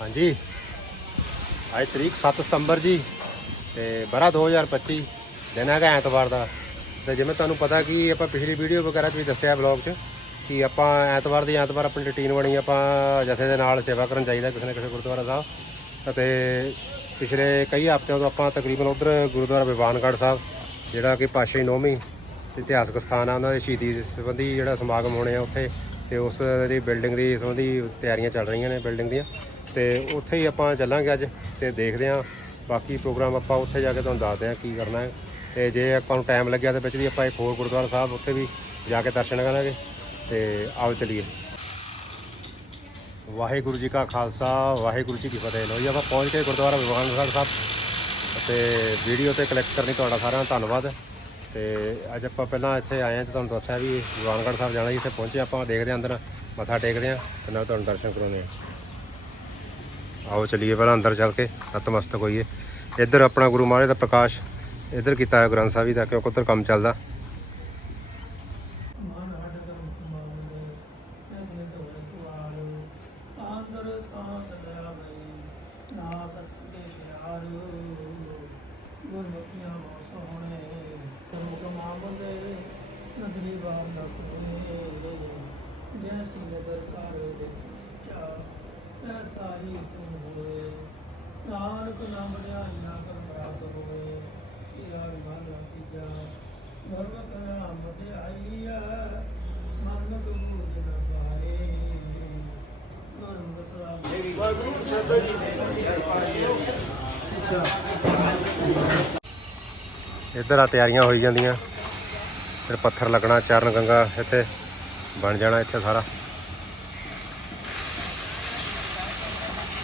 ਹਾਂਜੀ। ਅੱਜ ਤਰੀਕ 7 ਸਤੰਬਰ ਜੀ ਤੇ ਬਰਾ 2025 ਦਿਨ ਹੈਗਾ ਐਤਵਾਰ ਦਾ। ਤੇ ਜਿਵੇਂ ਤੁਹਾਨੂੰ ਪਤਾ ਕਿ ਆਪਾਂ ਪਿਛਲੀ ਵੀਡੀਓ ਵਗੈਰਾ 'ਚ ਵੀ ਦੱਸਿਆ ਬਲੌਗ 'ਚ ਕਿ ਆਪਾਂ ਐਤਵਾਰ ਦੀ ਐਤਵਾਰ ਆਪਣੀ ਰੁਟੀਨ ਬਣੀ, ਆਪਾਂ ਜਥੇ ਦੇ ਨਾਲ ਸੇਵਾ ਕਰਨ ਚਾਹੀਦਾ ਕਿਸੇ ਨਾ ਕਿਸੇ ਗੁਰਦੁਆਰਾ ਸਾਹਿਬ। ਅਤੇ ਪਿਛਲੇ ਕਈ ਹਫ਼ਤਿਆਂ ਤੋਂ ਆਪਾਂ ਤਕਰੀਬਨ ਉਧਰ ਗੁਰਦੁਆਰਾ ਵਿਵਾਨਗੜ੍ਹ ਸਾਹਿਬ, ਜਿਹੜਾ ਕਿ ਪਾਸ਼ਾ ਨੌਵੀਂ ਇਤਿਹਾਸਕ ਸਥਾਨ ਆ, ਉਹਨਾਂ ਦੇ ਸ਼ਹੀਦੀ ਸੰਬੰਧੀ ਜਿਹੜਾ ਸਮਾਗਮ ਹੋਣੇ ਆ ਉੱਥੇ, ਤੇ ਉਸ ਦੀ ਬਿਲਡਿੰਗ ਦੀ ਸੰਬੰਧੀ ਤਿਆਰੀਆਂ ਚੱਲ ਰਹੀਆਂ ਨੇ ਬਿਲਡਿੰਗ ਦੀਆਂ। ਤੇ ਉੱਥੇ ਹੀ ਆਪਾਂ ਚੱਲਾਂਗੇ ਅੱਜ ਤੇ ਦੇਖਦੇ ਹਾਂ। ਬਾਕੀ ਪ੍ਰੋਗਰਾਮ ਆਪਾਂ ਉੱਥੇ ਜਾ ਕੇ ਤੁਹਾਨੂੰ ਦੱਸਦੇ ਹਾਂ ਕੀ ਕਰਨਾ ਹੈ। ਤੇ ਜੇ ਆਪਾਂ ਨੂੰ ਟਾਈਮ ਲੱਗਿਆ ਤਾਂ ਵਿੱਚ ਵੀ ਆਪਾਂ ਇੱਕ ਹੋਰ ਗੁਰਦੁਆਰਾ ਸਾਹਿਬ ਉੱਥੇ ਵੀ ਜਾ ਕੇ ਦਰਸ਼ਨ ਕਰਾਂਗੇ ਤੇ ਆਓ ਚਲੀਏ। ਵਾਹਿਗੁਰੂ ਜੀ ਕਾ ਖਾਲਸਾ, ਵਾਹਿਗੁਰੂ ਜੀ ਕੀ ਫਤਿਹ। ਲੋ ਜੀ, ਆਪਾਂ ਪਹੁੰਚ ਗਏ ਗੁਰਦੁਆਰਾ ਵਿਵਾਨਗੜ੍ਹ ਸਾਹਿਬ ਅਤੇ ਵੀਡੀਓ ਤੇ ਕਲੈਕਟ ਕਰਨੀ ਤੁਹਾਡਾ ਸਾਰਿਆਂ ਦਾ ਧੰਨਵਾਦ। ਤੇ ਅੱਜ ਆਪਾਂ ਪਹਿਲਾਂ ਇੱਥੇ ਆਏ ਹਾਂ ਤੇ ਤੁਹਾਨੂੰ ਦੱਸਿਆ ਵੀ ਵਿਵਾਨਗੜ੍ਹ ਸਾਹਿਬ ਜਾਣਾ ਜੀ, ਇੱਥੇ ਪਹੁੰਚੇ ਆਪਾਂ, ਦੇਖਦੇ ਹਾਂ ਅੰਦਰ, ਮੱਥਾ ਟੇਕਦੇ ਹਾਂ ਤੇ ਨਾਲ ਤੁਹਾਨੂੰ ਦਰਸ਼ਨ ਕਰਾਉਂਦੇ ਹਾਂ। ਆਓ ਚਲੀਏ ਪਹਿਲਾਂ ਅੰਦਰ ਚੱਲ ਕੇ ਨਤਮਸਤਕ ਹੋਈਏ। ਇੱਧਰ ਆਪਣਾ ਗੁਰੂ ਮਹਾਰਾਜ ਦਾ ਪ੍ਰਕਾਸ਼, ਇੱਧਰ ਕੀਤਾ ਹੈ ਗ੍ਰੰਥ ਸਾਹਿਬ ਜੀ ਦਾ, ਕਿਉਂਕਿ ਉੱਧਰ ਕੰਮ ਚੱਲਦਾ। ਮਨ ਹਟ ਨਾ ਸਤਿ ਜੈਸੀ ਨਦਰ ਕਰ ਦੇ ਸੱਚਾ ਐਸਾ ਹੀ ਤੁਮ ਹੋਏ ਨਾਨਕ ਨਾਮ ਧਿਆਨ ਕਰ ਪ੍ਰਾਪਤ ਹੋਏ ਤੇਰਾ ਵਿਮਾਨ ਤੀਜਾ ਗੁਰਮੁਖ ਨਾਮ ਧਿਆਈਆ ਮਨ ਬੂਝ ਨ ਪਾਏ। ਗੁਰਮੁਖ ਸਲਾਮ ਇੱਧਰ ਆ ਤਿਆਰੀਆਂ ਹੋਈ ਜਾਂਦੀਆਂ। ਫਿਰ ਪੱਥਰ ਲੱਗਣਾ ਚਰਨ ਗੰਗਾ ਇੱਥੇ ਬਣ ਜਾਣਾ ਇੱਥੇ ਸਾਰਾ।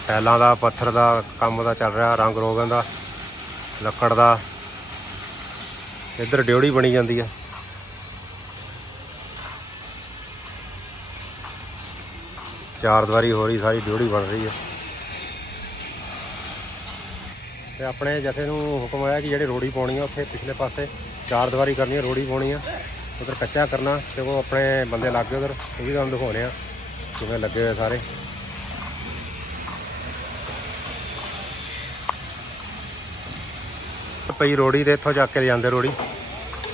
ਟੈਲਾਂ ਦਾ, ਪੱਥਰ ਦਾ ਕੰਮ ਦਾ ਚੱਲ ਰਿਹਾ, ਰੰਗ ਰੋਗਨ ਦਾ, ਲੱਕੜ ਦਾ। ਇੱਧਰ ਡਿਉੜੀ ਬਣੀ ਜਾਂਦੀ ਆ। ਚਾਰ ਦੀਵਾਰੀ ਹੋ ਰਹੀ, ਸਾਰੀ ਡਿਉੜੀ ਬਣ ਰਹੀ ਆ। ਤੇ ਆਪਣੇ ਜਥੇ ਨੂੰ ਹੁਕਮ ਆਇਆ ਕਿ ਜਿਹੜੇ ਰੋੜੀ ਪਾਉਣੀ ਆ, ਉੱਥੇ ਪਿਛਲੇ ਪਾਸੇ ਚਾਰ ਦੀਵਾਰੀ ਕਰਨੀ ਆ, ਰੋੜੀ ਪਾਉਣੀ ਆ। ਉਧਰ ਕੱਚਾ ਕਰਨਾ ਤੇ ਉਹ ਆਪਣੇ ਬੰਦੇ ਲੱਗ ਗਏ ਉਧਰ ਉਹ ਵੀ ਤੁਹਾਨੂੰ ਦਿਖਾਉਣੇ ਆ, ਕਿਵੇਂ ਲੱਗੇ ਹੋਏ ਸਾਰੇ। ਪਈ ਰੋੜੀ ਤੇ ਇੱਥੋਂ ਜਾ ਕੇ ਲਿਆਂਦੇ ਰੋੜੀ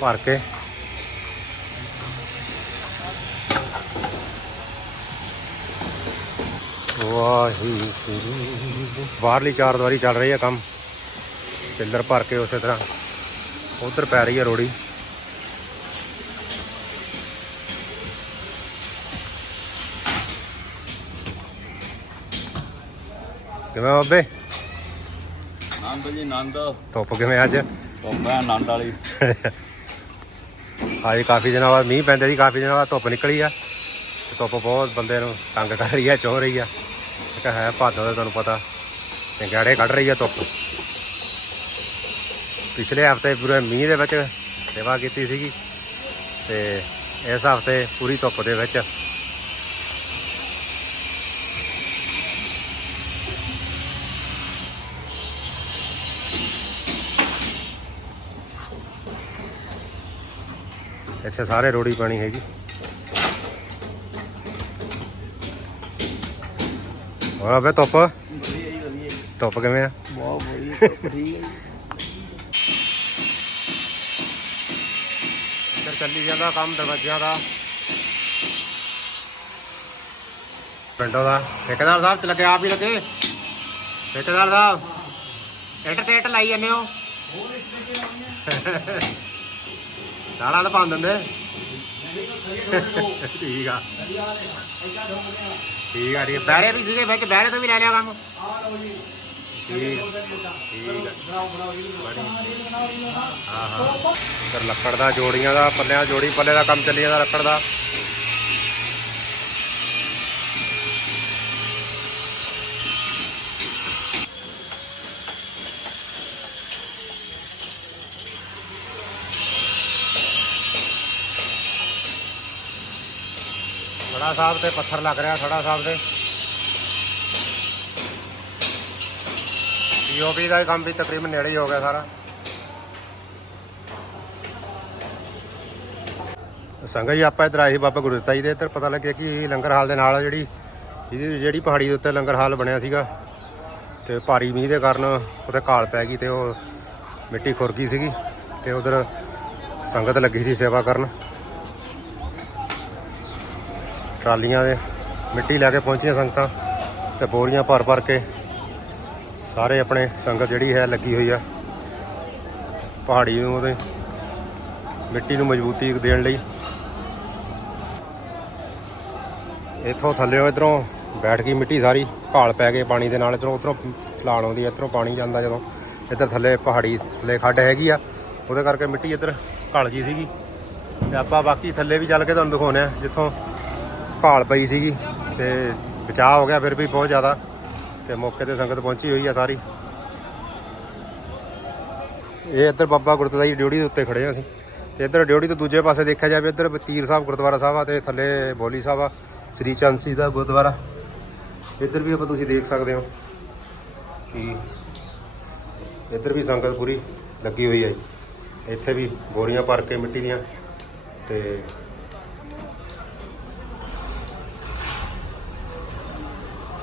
ਭਰ ਕੇ। ਵਾਹਿਗੁਰੂ। ਬਾਹਰਲੀ ਚਾਰ ਦੀਵਾਰੀ ਚੱਲ ਰਹੀ ਹੈ ਕੰਮ। ਪਿੱਲਰ ਭਰ ਕੇ ਉਸੇ ਤਰ੍ਹਾਂ। ਉਧਰ ਪੈ ਰਹੀ ਹੈ ਰੋੜੀ। ਕਿਵੇਂ ਬਾਬੇ? ਆਨੰਦ ਜੀ ਆਨੰਦ। ਧੁੱਪ ਕਿਵੇਂ ਅੱਜ? ਟੋਪਾ ਆਨੰਦ ਵਾਲੀ। ਅੱਜ ਕਾਫੀ ਦਿਨਾਂ ਬਾਅਦ ਮੀਂਹ ਪੈਂਦੇ ਸੀ ਕਾਫੀ ਦਿਨਾਂ ਬਾਅਦ ਧੁੱਪ ਨਿਕਲੀ ਆ। ਤੇ ਧੁੱਪ ਬਹੁਤ ਬੰਦੇ ਨੂੰ ਤੰਗ ਕਰ ਰਹੀ ਆ ਚੋ ਰਹੀ ਆ। ਇੱਕ ਹੈ ਭਾਦੋਂ ਦਾ ਤੁਹਾਨੂੰ ਪਤਾ ਤੇ ਗਾੜੇ ਕੱਢ ਰਹੀ ਆ ਧੁੱਪ। ਪਿਛਲੇ ਹਫ਼ਤੇ ਪੂਰੇ ਮੀਂਹ ਦੇ ਵਿੱਚ ਸੇਵਾ ਕੀਤੀ ਸੀਗੀ ਤੇ ਇਸ ਹਫ਼ਤੇ ਪੂਰੀ ਧੁੱਪ ਦੇ ਵਿੱਚ। ਇੱਥੇ ਸਾਰੇ ਰੋੜੀ ਪਾਣੀ ਹੈਗੀ। ਹੋਰ ਅਬੇ ਧੁੱਪ। ਧੁੱਪ ਕਿਵੇਂ ਆ? ਬਹੁਤ ਵਧੀਆ ਠੀਕ ਹੈ ਇੱਧਰ ਚੱਲੀ ਜਾਂਦਾ ਕੰਮ ਦਰਵਾਜ਼ਿਆਂ ਦਾ। ਪਿੰਡੋਂ ਦਾ। ਠੇਕੇਦਾਰ ਸਾਹਿਬ ਚ ਲੱਗੇ ਆਪ ਹੀ ਲੱਗੇ। ਠੇਕੇਦਾਰ ਸਾਹਿਬ ਇੱਟ ਤੇ ਇੱਟ ਲਾਈ ਜਾਂਦੇ ਹੋ। ਸਾਰਾ ਤਾਂ ਭੰਨ ਦਿੰਦੇ। ਠੀਕ ਆ। ਠੀਕ ਆ ਠੀਕ ਆ। ਵੀ ਸੀਗੇ, ਵਿੱਚ ਬਹਿਰੇ ਤੋਂ ਵੀ ਲੈ ਲਿਆ ਕੰਮ। ਠੀਕ ਠੀਕ ਆ। ਹਾਂ ਹਾਂ। ਇੱਧਰ ਲੱਕੜ ਦਾ, ਜੋੜੀਆਂ ਦਾ, ਪੱਲਿਆਂ, ਜੋੜੀ ਪੱਲੇ ਦਾ ਕੰਮ ਚੱਲੀ ਜਾਂਦਾ ਲੱਕੜ ਦਾ। ਥੜਾ ਸਾਹਿਬ ਤੇ ਪੱਥਰ ਲੱਗ ਰਿਹਾ ਥੜਾ ਸਾਹਿਬ ਦੇ। ਪੀਓਪੀ ਦਾ ਕੰਮ ਵੀ ਤਕਰੀਬਨ ਨੇੜੇ ਹੀ ਹੋ ਗਿਆ ਸਾਰਾ। ਸੰਗਤ ਜੀ, ਆਪਾਂ ਇੱਧਰ ਆਏ ਸੀ ਬਾਬਾ ਗੁਰਦਿੱਤਾ ਜੀ ਦੇ, ਇੱਧਰ ਪਤਾ ਲੱਗਿਆ ਕਿ ਲੰਗਰ ਹਾਲ ਦੇ ਨਾਲ ਜਿਹੜੀ, ਜਿਹਦੀ ਜਿਹੜੀ ਪਹਾੜੀ ਦੇ ਉੱਤੇ ਲੰਗਰ ਹਾਲ ਬਣਿਆ ਸੀਗਾ। ਤੇ ਭਾਰੀ ਮੀਂਹ ਦੇ ਕਾਰਨ ਉਹਦੇ ਕਾਲ ਪੈ ਗਈ ਤੇ ਉਹ ਮਿੱਟੀ ਖੁਰ ਗਈ ਸੀਗੀ। ਤੇ ਉਧਰ ਸੰਗਤ ਲੱਗੀ ਸੀ ਸੇਵਾ ਕਰਨ। ਟਰਾਲੀਆਂ ਦੇ ਮਿੱਟੀ ਲੈ ਕੇ ਪਹੁੰਚੀਆਂ ਸੰਗਤਾਂ ਤੇ ਬੋਰੀਆਂ ਭਰ ਭਰ ਕੇ ਸਾਰੇ ਆਪਣੇ ਸੰਗਤ ਜਿਹੜੀ ਹੈ ਲੱਗੀ ਹੋਈ ਆ। ਪਹਾੜੀ ਨੂੰ ਉਹਦੇ ਮਿੱਟੀ ਨੂੰ ਮਜ਼ਬੂਤੀ ਦੇਣ ਲਈ। ਇੱਥੋਂ ਥੱਲੇੋਂ ਇਧਰੋਂ ਬੈਠ ਗਈ ਮਿੱਟੀ ਸਾਰੀ ਘਾਲ ਪੈ ਗਏ ਪਾਣੀ ਦੇ ਨਾਲ, ਇਧਰੋਂ ਉਧਰੋਂ ਫਲਾਣ ਆਉਂਦੀ ਇਧਰੋਂ ਪਾਣੀ ਜਾਂਦਾ ਜਦੋਂ ਇੱਧਰ ਥੱਲੇ ਪਹਾੜੀ ਥੱਲੇ ਖੱਡ ਹੈਗੀ ਆ, ਉਹਦੇ ਕਰਕੇ ਮਿੱਟੀ ਇੱਧਰ ਘਲ ਗਈ ਸੀਗੀ। ਤੇ ਆਪਾਂ ਬਾਕੀ ਥੱਲੇ ਵੀ ਚੱਲ ਕੇ ਤੁਹਾਨੂੰ ਦਿਖਾਉਂਦੇ ਆ, ਜਿੱਥੋਂ ਭਾਲ ਪਈ ਸੀਗੀ ਤੇ ਬਚਾਅ ਹੋ ਗਿਆ ਫਿਰ ਵੀ ਬਹੁਤ ਜ਼ਿਆਦਾ ਤੇ ਮੌਕੇ ਤੇ ਸੰਗਤ ਪਹੁੰਚੀ ਹੋਈ ਆ ਸਾਰੀ। ਇਹ ਇੱਧਰ ਬਾਬਾ ਗੁਰਦੁਆਰਾ ਦੀ ਡਿਊਟੀ ਦੇ ਉੱਤੇ ਖੜੇ ਆ ਅਸੀਂ। ਤੇ ਇੱਧਰ ਡਿਊਟੀ ਤੋਂ ਦੂਜੇ ਪਾਸੇ ਦੇਖਿਆ ਜਾਵੇ ਇੱਧਰ ਤੀਰ ਸਾਹਿਬ ਗੁਰਦੁਆਰਾ ਸਾਹਿਬ ਆ ਤੇ ਥੱਲੇ ਬੋਲੀ ਸਾਹਿਬ ਆ, ਸ੍ਰੀ ਚੰਦ ਸਿੰਘ ਦਾ ਗੁਰਦੁਆਰਾ। ਇੱਧਰ ਵੀ ਆਪਾਂ ਤੁਸੀਂ ਦੇਖ ਸਕਦੇ ਹੋ ਕਿ ਇੱਧਰ ਵੀ ਸੰਗਤ ਪੂਰੀ ਲੱਗੀ ਹੋਈ ਹੈ ਜੀ। ਇੱਥੇ ਵੀ ਬੋਰੀਆਂ ਭਰ ਕੇ ਮਿੱਟੀ ਦੀਆਂ ਤੇ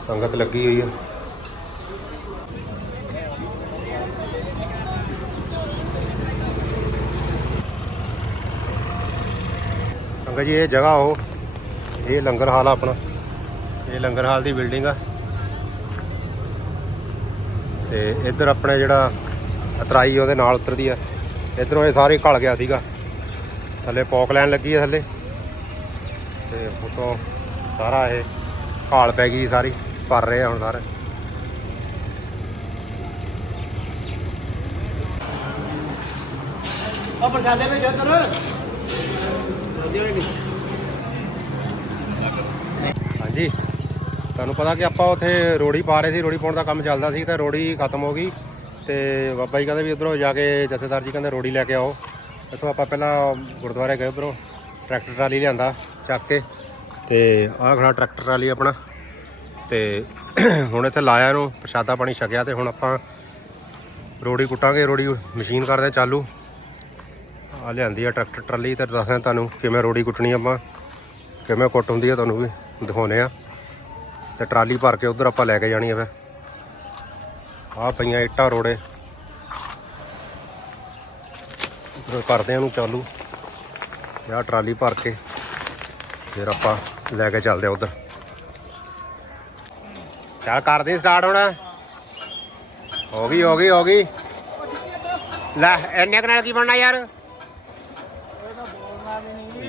ਸੰਗਤ ਲੱਗੀ ਹੋਈ ਹੈ ਅੰਕਲ ਜੀ, ਇਹ ਜਗ੍ਹਾ ਉਹ, ਇਹ ਲੰਗਰ ਹਾਲ ਆ ਆਪਣਾ। ਇਹ ਲੰਗਰ ਹਾਲ ਦੀ ਬਿਲਡਿੰਗ ਆ। ਤੇ ਇੱਧਰ ਆਪਣੇ ਜਿਹੜਾ ਅਤਰਾਈ ਉਹਦੇ ਨਾਲ ਉਤਰਦੀ ਆ। ਇੱਧਰੋਂ ਇਹ ਸਾਰੇ ਘਲ ਗਿਆ ਸੀਗਾ। ਥੱਲੇ ਪੌਕ ਲੈਣ ਲੱਗੀ ਆ ਥੱਲੇ। ਤੇ ਉਤੋਂ ਸਾਰਾ ਇਹ ਘਾਲ ਪੈ ਗਈ ਸਾਰੀ। ਭਰ ਰਹੇ ਆ ਹੁਣ ਸਾਰੇ। ਆ ਪ੍ਰਸ਼ਾਦੇ ਵਿੱਚ ਉਧਰ ਹਾਂਜੀ। ਤੁਹਾਨੂੰ ਪਤਾ ਕਿ ਆਪਾਂ ਉੱਥੇ ਰੋੜੀ ਪਾ ਰਹੇ ਸੀ ਰੋੜੀ ਪਾਉਣ ਦਾ ਕੰਮ ਚੱਲਦਾ ਸੀ ਤੇ ਰੋੜੀ ਖਤਮ ਹੋ ਗਈ। ਤੇ ਬਾਬਾ ਜੀ ਕਹਿੰਦੇ ਵੀ ਉਧਰੋਂ ਜਾ ਕੇ ਜਥੇਦਾਰ ਜੀ ਕਹਿੰਦੇ ਰੋੜੀ ਲੈ ਕੇ ਆਓ। ਇੱਥੋਂ ਆਪਾਂ ਪਹਿਲਾਂ ਗੁਰਦੁਆਰੇ ਗਏ ਉਧਰੋਂ ਟਰੈਕਟਰ ਟਰਾਲੀ ਲਿਆਂਦਾ ਚੱਕ ਕੇ। ਤੇ ਆਹ ਖੜਾ ਟਰੈਕਟਰ ਟਰਾਲੀ ਆਪਣਾ। ਤੇ ਹੁਣ ਇੱਥੇ ਲਾਇਆ ਇਹਨੂੰ, ਪ੍ਰਸ਼ਾਦਾ ਪਾਣੀ ਛਕਿਆ ਤੇ ਹੁਣ ਆਪਾਂ ਰੋੜੀ ਕੁੱਟਾਂਗੇ, ਰੋੜੀ ਮਸ਼ੀਨ ਕਰਦੇ ਚਾਲੂ। ਆ ਲਿਆਂਦੀ ਆ ਟਰੈਕਟਰ, ਟਰਾਲੀ ਤੇ ਦੱਸਦਾ ਤੁਹਾਨੂੰ ਕਿਵੇਂ ਰੋੜੀ ਕੁੱਟਣੀ ਆਪਾਂ, ਕਿਵੇਂ ਕੁੱਟ ਹੁੰਦੀ ਆ ਤੁਹਾਨੂੰ ਵੀ ਦਿਖਾਉਨੇ ਆ। ਤੇ ਟਰਾਲੀ ਭਰ ਕੇ ਉਧਰ ਆਪਾਂ ਲੈ ਕੇ ਜਾਣੀ ਆ ਫਿਰ। ਆ ਪਈਆਂ ਇੱਟਾਂ ਰੋੜੇ। ਉਧਰ ਕਰਦੇ ਆ ਨੂੰ ਚਾਲੂ। ਤੇ ਆਹ ਟਰਾਲੀ ਭਰ ਕੇ ਫਿਰ ਆਪਾਂ ਲੈ ਕੇ ਚੱਲਦੇ ਆ ਉਧਰ। ਚੱਲ ਕਰਦੇ ਸਟਾਰਟ ਹੁਣ। ਹੋ ਗਈ ਹੋ ਗਈ ਹੋ ਗਈ। ਲੈ, ਇੰਨੇ ਕੁ ਕੀ ਬਣਨਾ ਯਾਰ?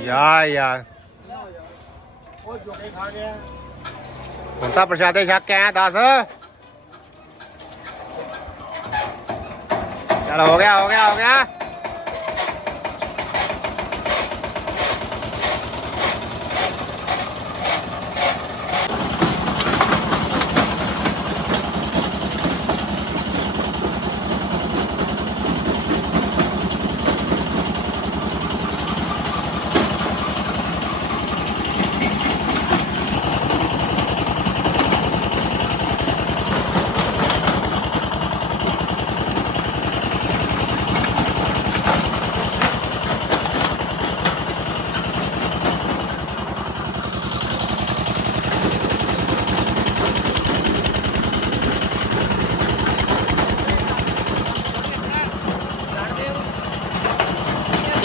ਯਾ ਯਾਰ ਉਹ ਜੋੜੇ ਖਾ ਗਿਆ ਹੁਣ ਤਾਂ ਪ੍ਰਸ਼ਾਦੇ ਛੱਕ ਆਇਆ, ਦੱਸ। ਚਲ, ਹੋ ਗਿਆ ਹੋ ਗਿਆ ਹੋ ਗਿਆ।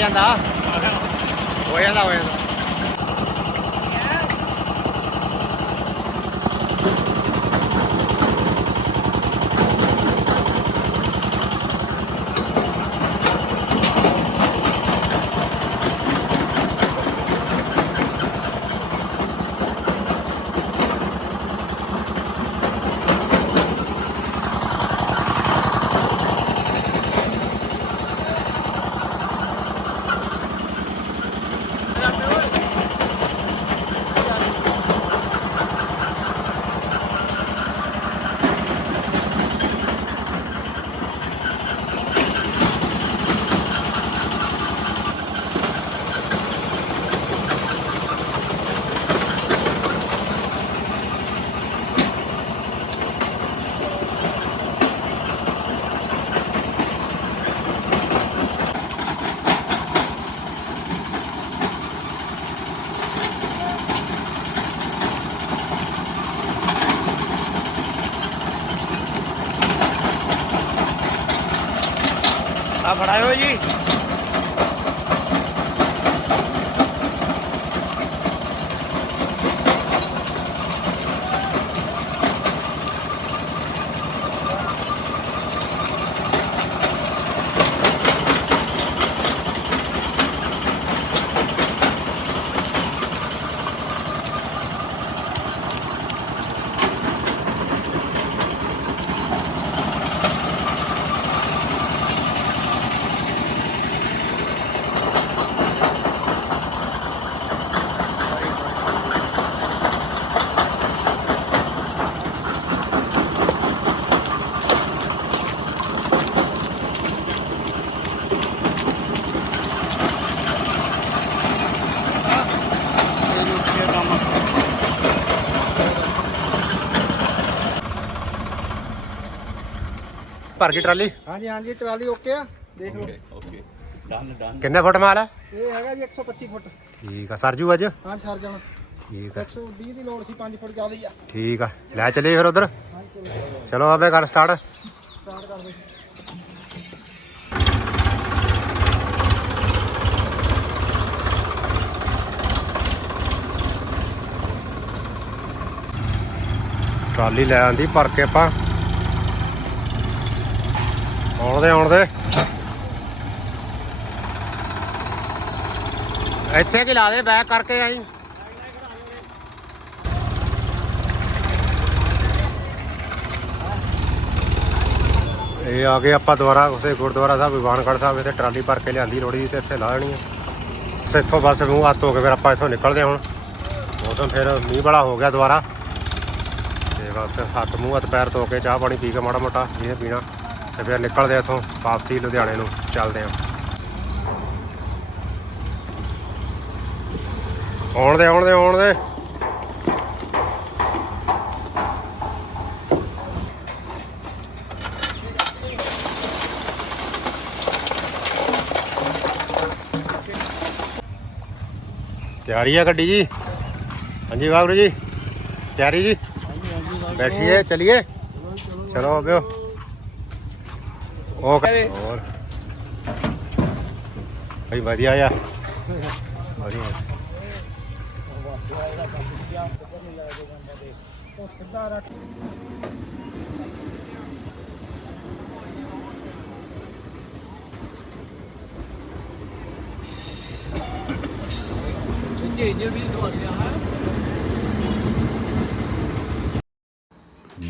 ਜਾਂਦਾ ਹੋ ਜਾਂਦਾ ਆ ਫੜਾਇਓ ਜੀ। ਭਰ ਗਈ ਟਰਾਲੀ? ਹਾਂਜੀ ਹਾਂਜੀ ਟਰਾਲੀ ਓਕੇ ਆ। ਦੇਖ ਲਓ। Okay okay. Done done. ਕਿੰਨੇ ਫੁੱਟ ਮਾਲ ਆ? ਇਹ ਹੈਗਾ ਜੀ 125 ਫੁੱਟ। ਠੀਕ ਆ ਸਰਜੂ ਅੱਜ? ਹਾਂ ਸਰ ਜਾਣਾ ਠੀਕ ਆ। 120 ਦੀ ਲੋੜ ਸੀ 5 ਫੁੱਟ ਜ਼ਿਆਦਾ ਹੀ ਆ। ਠੀਕ ਆ ਲੈ ਚੱਲੀਏ ਫਿਰ ਉਧਰ। ਚਲੋ। ਆਬੇ ਕਰ ਸਟਾਰਟ। ਸਟਾਰਟ ਕਰ ਦੇ ਟਰਾਲੀ ਲੈ ਆਂਦੀ ਭਰ ਕੇ ਆਪਾਂ। ਆਉਣ ਦੇ ਆਉਣ ਦੇ। ਇੱਥੇ ਕੀ ਲਾ ਦੇ, ਬੈਕ ਕਰਕੇ ਆਈ। ਇਹ ਆ ਗਏ ਆਪਾਂ ਦੁਬਾਰਾ, ਉਸੇ ਗੁਰਦੁਆਰਾ ਸਾਹਿਬ, ਵਿਵਾਨਗੜ੍ਹ ਸਾਹਿਬ, ਇੱਥੇ ਟਰਾਲੀ ਭਰ ਕੇ ਲਿਆਂਦੀ ਲੋੜੀ ਦੀ ਤੇ ਇੱਥੇ ਲਾ ਲੈਣੀ ਹੈ ਇੱਥੋਂ ਬਸ ਮੂੰਹ ਹੱਥ ਧੋ ਕੇ ਫਿਰ ਆਪਾਂ ਇੱਥੋਂ ਨਿਕਲਦੇ ਹੁਣ। ਮੌਸਮ ਫਿਰ ਮੀਂਹ ਬੜਾ ਹੋ ਗਿਆ ਦੁਬਾਰਾ। ਤੇ ਬਸ ਹੱਥ ਮੂੰਹ ਹੱਥ ਪੈਰ ਧੋ ਕੇ ਚਾਹ ਪਾਣੀ ਪੀ ਕੇ ਮਾੜਾ ਮੋਟਾ, ਇਹ ਪੀਣਾ। ਤੇ ਫਿਰ ਨਿਕਲਦੇ ਆ ਇੱਥੋਂ ਵਾਪਸੀ ਲੁਧਿਆਣੇ ਨੂੰ, ਚੱਲਦੇ ਆ। ਆਉਣ ਦੇ ਆਉਣ ਦੇ ਆਉਣ ਦੇ ਤਿਆਰੀ ਆ ਗੱਡੀ ਜੀ? ਹਾਂਜੀ ਵਾਗਰੂ ਜੀ। ਤਿਆਰੀ ਜੀ? ਬੈਠੀਏ, ਚਲਿਏ? ਚਲੋ ਬਿਓ ਓਕੇ ਹੋਰ ਭਾਈ ਵਧੀਆ ਆ। ਵਧੀਆ।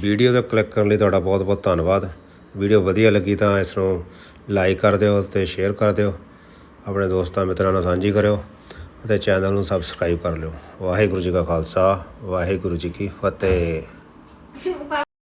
ਵੀਡੀਓ ਤੇ ਕਲਿੱਕ ਕਰਨ ਲਈ ਤੁਹਾਡਾ ਬਹੁਤ ਬਹੁਤ ਧੰਨਵਾਦ। ਵੀਡੀਓ ਵਧੀਆ ਲੱਗੀ ਤਾਂ ਇਸ ਨੂੰ ਲਾਈਕ ਕਰ ਦਿਓ ਤੇ ਸ਼ੇਅਰ ਕਰ ਦਿਓ। ਆਪਣੇ ਦੋਸਤਾਂ ਮਿੱਤਰਾਂ ਨਾਲ ਸਾਂਝੀ ਕਰਿਓ ਅਤੇ ਚੈਨਲ ਨੂੰ ਸਬਸਕ੍ਰਾਈਬ ਕਰ ਲਿਓ। ਵਾਹਿਗੁਰੂ ਜੀ ਕਾ ਖਾਲਸਾ, ਵਾਹਿਗੁਰੂ ਜੀ ਕੀ ਫਤਿਹ।